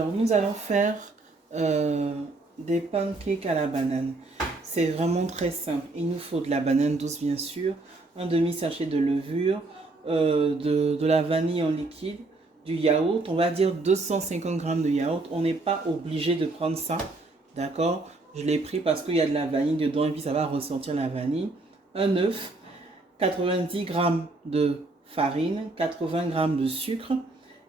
Alors, nous allons faire des pancakes à la banane. C'est vraiment très simple. Il nous faut de la banane douce, bien sûr, un demi-sachet de levure, de la vanille en liquide, du yaourt. On va dire 250 grammes de yaourt. On n'est pas obligé de prendre ça, d'accord? Je l'ai pris parce qu'il y a de la vanille dedans et puis ça va ressortir la vanille. Un œuf, 90 grammes de farine, 80 grammes de sucre.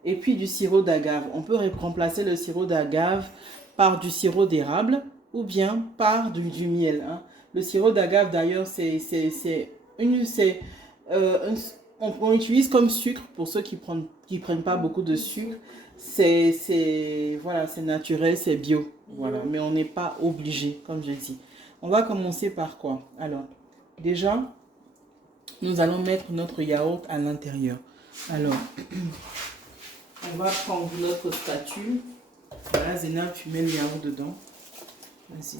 Et puis du sirop d'agave. On peut remplacer le sirop d'agave par du sirop d'érable ou bien par du miel. Hein. Le sirop d'agave d'ailleurs, on utilise comme sucre pour ceux qui prennent pas beaucoup de sucre. Voilà, c'est naturel, c'est bio. Voilà, mais on n'est pas obligé, comme je dis. On va commencer par quoi? Alors, déjà, nous allons mettre notre yaourt à l'intérieur. Alors, on va prendre notre spatule. Voilà, Zénab, tu mets le yaourt dedans. Vas-y.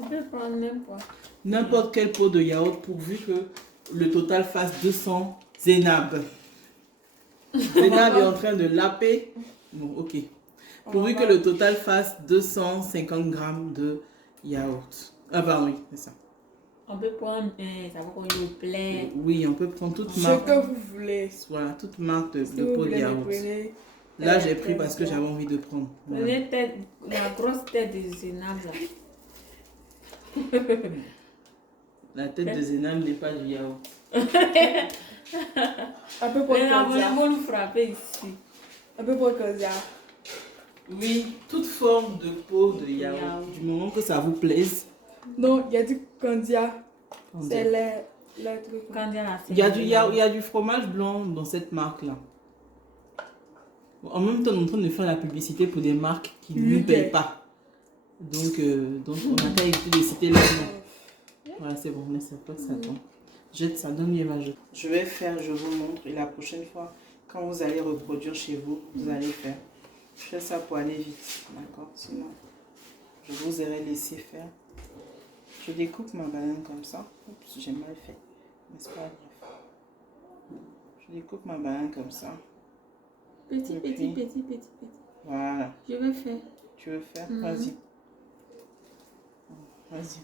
On peut prendre n'importe. N'importe quel pot de yaourt pourvu que le total fasse 200 Zénab. Zénab est en train de laper. Bon, ok. Pourvu que le total fasse 250 grammes de yaourt. Ah bah oui, c'est ça. On peut prendre, ça va qu'on nous plaît. Oui, on peut prendre toute marque. Ce que vous voulez. Voilà, toute marque de Si vous pot de voulez, yaourt. prenez. Là, j'ai pris parce que j'avais envie de prendre. Voilà. Prenez la grosse tête de Zénab là. La tête de Zénab n'est pas du yaourt. Un peu pour Mais là, Kozia. on va nous frapper ici. Un peu pour Kozia. Oui, toute forme de pot de yaourt, Yaourt. du moment que ça vous plaise. Non, il y a du Kandia. C'est Il les trucs. Quand il y a la y a du yaourt, il y a du fromage blanc dans cette marque-là. En même temps, on est en train de faire la publicité pour des marques qui ne nous payent pas. Donc on n'a qu'à éviter de citer leur nom. Voilà, c'est bon, mais c'est pas que ça tombe. Jette ça, donne-lui ma jette. Je vais faire, je vous montre, et la prochaine fois, quand vous allez reproduire chez vous, vous allez faire. Je fais ça pour aller vite, d'accord? Sinon, je vous aurais laissé faire. Je découpe ma banane comme ça. Oups, j'ai mal fait, mais c'est pas grave. Je découpe ma banane comme ça. Petit. Voilà. Je vais faire. Tu veux faire? Vas-y. Vas-y.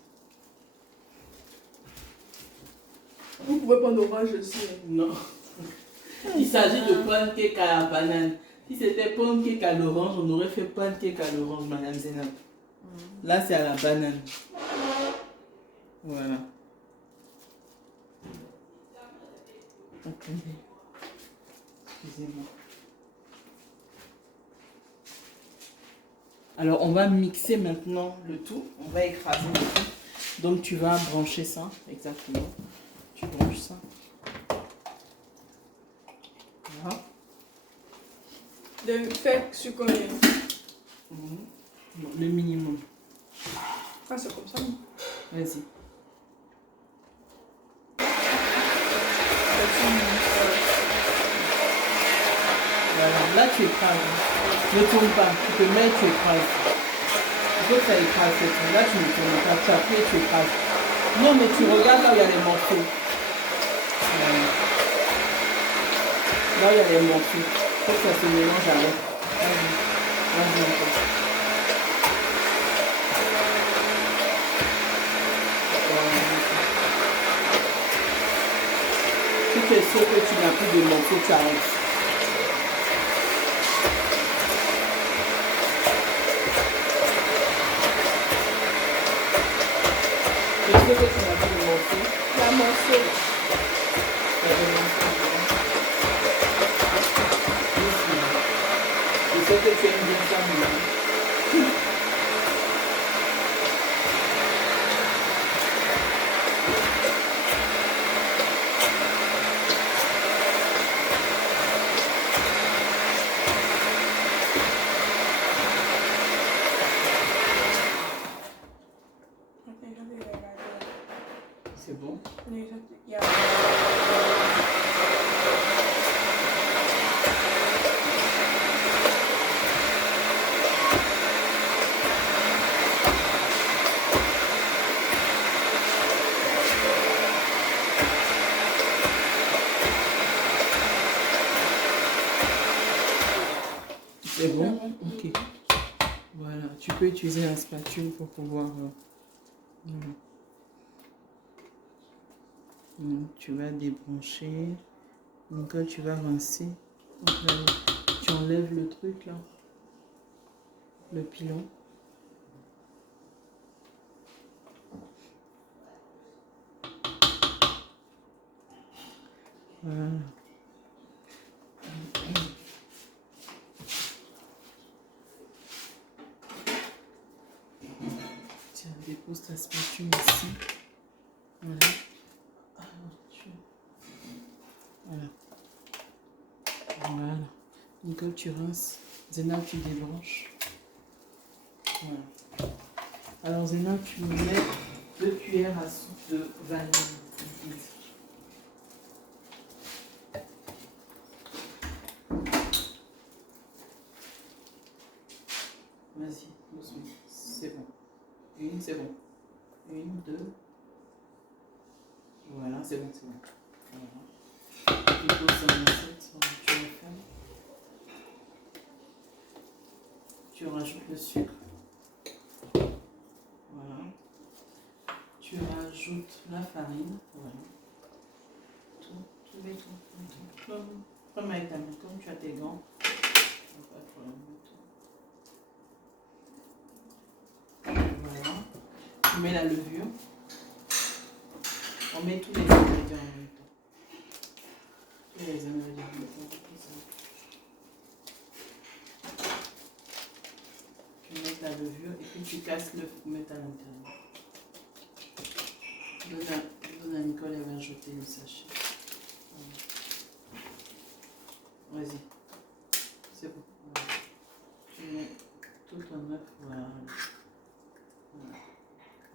Vous pouvez prendre orange aussi. Non. Il s'agit de pancake à la banane. Si c'était pancake à l'orange, on aurait fait pancake à l'orange, madame Zénab. Là, c'est à la banane. Voilà. Attendez. Excusez-moi. Alors, on va mixer maintenant le tout. On va écraser le tout. Donc, tu vas brancher ça, exactement. Tu branches ça. Voilà. De faire sur combien? Le minimum. Ah, c'est comme ça. Vas-y. Voilà, là tu écrases. Ne tourne pas, tu te mets, tu écrases. Il faut que ça écrase, c'est tout. Là tu ne tournes pas, tu appuies et tu écrases. Non, mais tu regardes là où il y a les morceaux. Voilà. Là où il y a les morceaux. Il faut que ça se mélange avec. Vas-y. Vas-y encore. Voilà. Si tu es sûr que tu n'as plus de morceaux, tu arrêtes. Je sais que tu n'as pas de morceaux. La morceau. Je sais que tu aimes bien ça, mais... C'est bon. Il y a... C'est bon? Ok. Voilà, tu peux utiliser la spatule pour pouvoir... voilà. Donc, tu vas débrancher. Donc, quand tu vas rincer, donc là, tu enlèves le truc là, le pilon. Voilà. Tiens, dépose ta spatule ici. Voilà. Voilà. Voilà. Donc quand tu rinces, Zéna, tu débranches. Voilà. Alors Zéna, tu mets 2 cuillères à soupe de vanille liquide. Vas-y, doucement. C'est bon. Une, c'est bon. Une, deux. Voilà, c'est bon, c'est bon. Voilà. Tu poses sur l'assiette, tu refermes. Tu rajoutes le sucre. Voilà. Tu rajoutes la farine. Voilà. Tout met tout. Comme avec ta main, comme tu as tes gants. Pas de problème. Voilà. Tu mets la levure. On met tous les ingrédients en même temps. Tous les ingrédients en même temps. Tu mets ta levure et puis tu casses le pour mettre à l'intérieur. Donne à Nicole, elle va ajouter le sachet. Voilà. Vas-y. C'est bon. Voilà. Tu mets tout en œuf. Voilà. Voilà.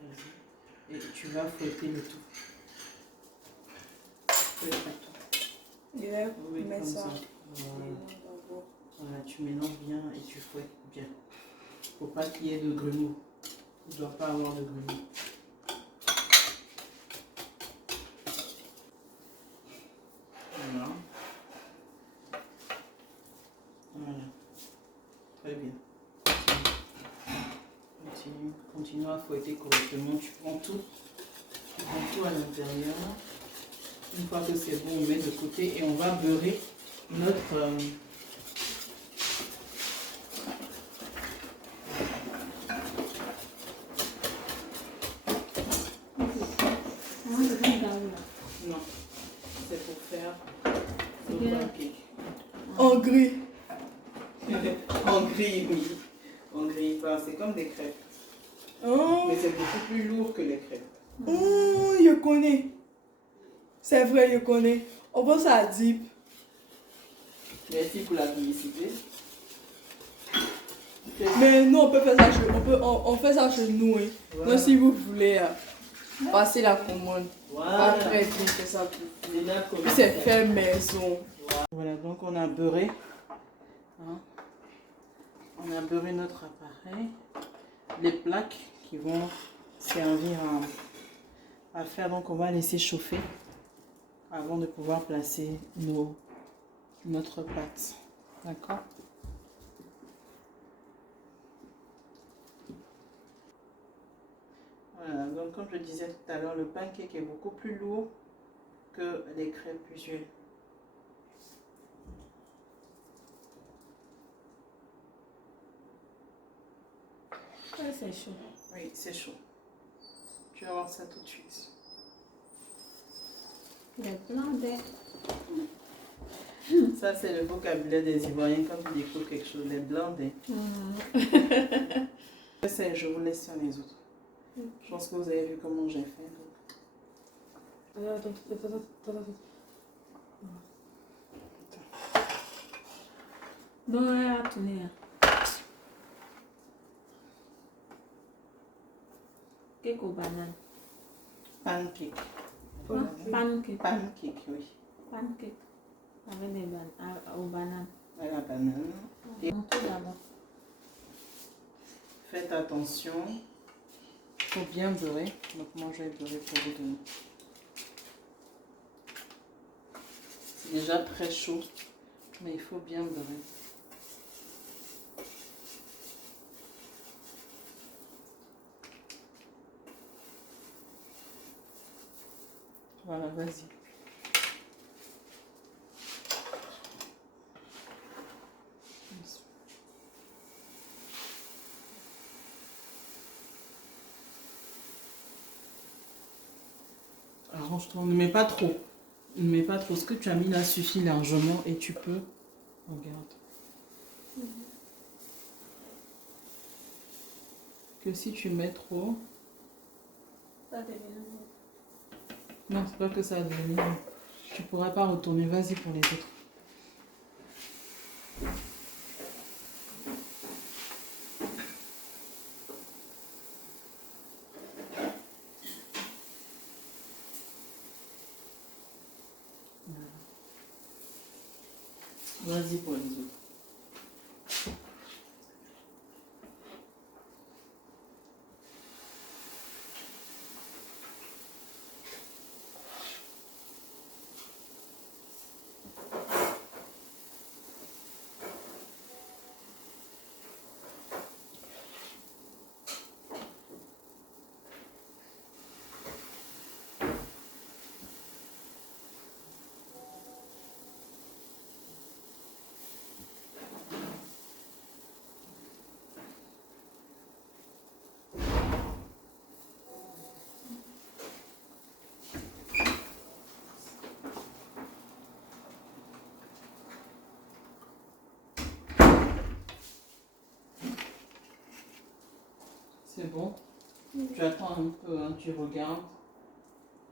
Vas-y. Et tu vas fouetter le tout. Fouette tout. Et là, Oui, mets comme ça. ça. Voilà. Voilà, tu mélanges bien et tu fouettes bien. Faut pas qu'il y ait de grelots. Il ne doit pas avoir de grelots. Voilà. Voilà. Très bien. Continue à fouetter correctement. Tu prends tout. Tu prends tout à l'intérieur. Une fois que c'est bon, on met de côté et on va beurrer notre... Non, c'est pour faire le pancake. En gris. En gris, oui. En gris, c'est comme des crêpes. Oh, Mais c'est beaucoup plus lourd que les crêpes. oh, je connais. C'est vrai, je connais. On pense à Deep. Merci pour la publicité. Mais nous, on peut faire ça chez, on fait ça chez nous. Hein. Voilà. Donc, si vous voulez passer la commande, Voilà. pas très bien, c'est ça pour vous. Et là, Puis c'est fait maison. voilà, donc on a beurré. Hein. On a beurré notre appareil. Les plaques qui vont servir à faire, donc on va laisser chauffer avant de pouvoir placer notre pâte. D'accord? Voilà, donc comme je disais tout à l'heure, le pancake est beaucoup plus lourd que les crêpes usuelles. Ouais, c'est chaud. Oui, c'est chaud. Tu vas voir ça tout de suite. Les blancs Ça, c'est le vocabulaire des Ivoiriens quand ils découvrent quelque chose. Les blancs des... Je vous laisse sur les autres. Je pense que vous avez vu comment j'ai fait. Attends. Non, elle a tourné là. Cake aux bananes. Pancake. Pancake. Pancake, oui. Pancake. Avec des bananes. Aux bananes. À la banane. Et On tout d'abord. faites attention. Il faut bien beurrer. Donc moi, je vais beurrer pour vous donner. C'est déjà très chaud, mais il faut bien beurrer. Voilà, vas-y. Arrange-toi, ne mets pas trop. Ne mets pas trop. Ce que tu as mis là suffit largement et tu peux. Regarde. Que si tu mets trop. Ça devient lourd. Non, c'est pas que ça va devenir. Tu pourras pas retourner. Vas-y pour les autres. Vas-y pour les autres. C'est bon. Tu attends un peu, hein, tu regardes.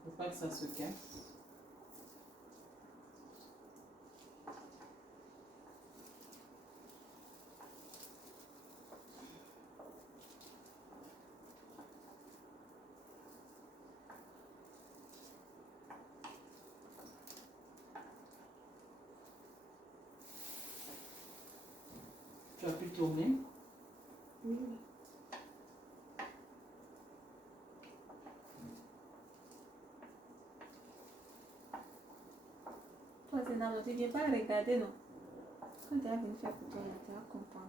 Faut pas que ça se casse. Tu as pu tourner. Oui. Toi, c'est normal, tu ne viens pas regarder, non? Quand tu vas venir faire pour toi, là, tu vas comprendre.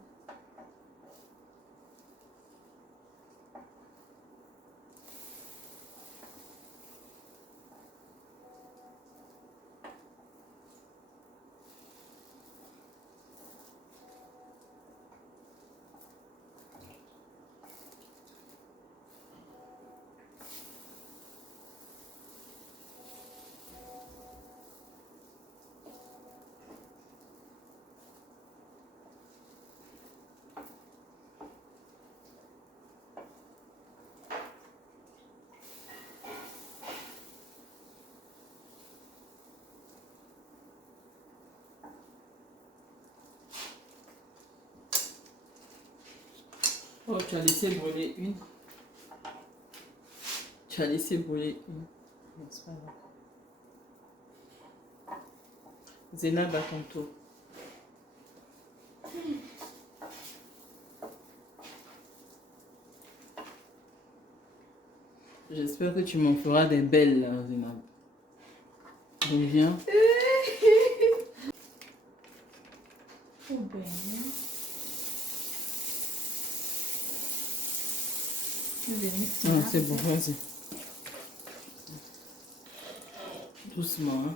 Oh, tu as laissé brûler une. Tu as laissé brûler une. Non, c'est pas grave. Zénab, à ton tour. J'espère que tu m'en feras des belles, là, Zénab. Donc, viens. Oh, ben, Ah, c'est bon, vas-y. Doucement, hein.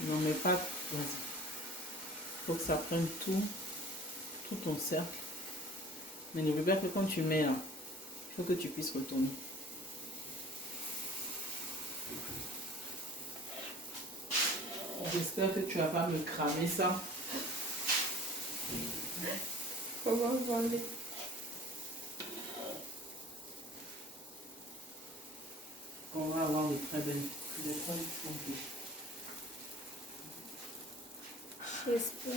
Non, mais pas. Vas-y. Faut que ça prenne tout ton cercle. Mais n'oublie pas que quand tu mets là, il faut que tu puisses retourner. J'espère que tu vas pas me cramer ça. Comment voler? On va avoir de très belles photos. j'espère.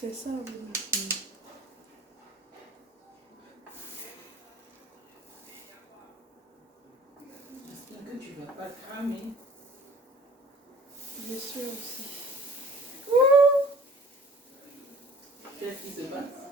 C'est ça, oui. J'espère que tu vas pas cramer. Je suis aussi. Qu'est-ce qui se passe?